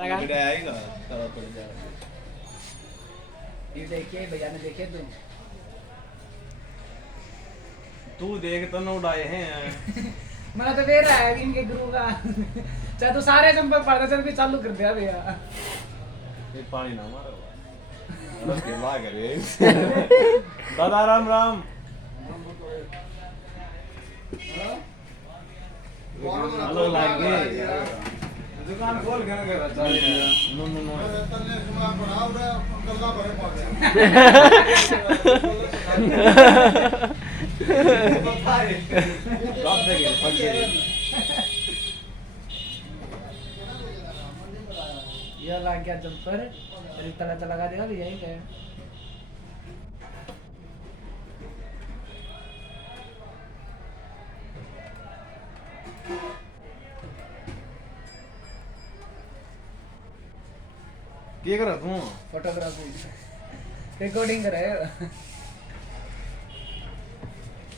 आएगा तब पड़ जाएगा। ये देखिए भैया ने देखे तू देख तो न उड़ाए हैं। मैं तो दे रहा है इनके गुरु का चाहे तो सारे संपर्क पढ़ता चल भी चालू कर दिया भैया। ये पानी ना मारो रस के ला करे दादा राम राम हेलो लागे दुकान खोल के ना नो नो नो ये लग गया जंपर तला तला लगा देगा भैया। क्या क्या कर तू फोटोग्राफी रिकॉर्डिंग कर रहे हो।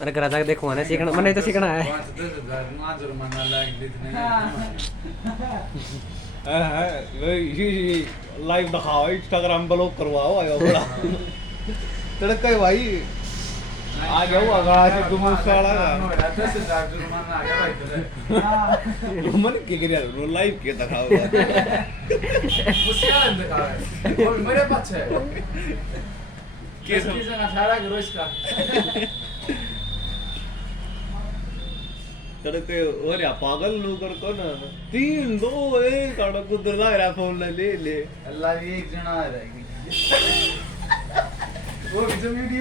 अरे करा जाके देखो ना सीखना मैंने तो सीखना है। ये लाइव दिखाओ इंस्टाग्राम ब्लॉग करवाओ आयो बड़ा तड़का है भाई आ जाओ अगला से तुम साला मन के करे रो लाइव के दिखाओ उसका दिखा है और मेरे पास है किस किस ने 18 करो इसका तड़के और या पागल लोग को ना 3 2 1 काड़ा कुदर लग रहा फोन ले ले अल्लाह ये एक जना आ रहेगी वो वीडियो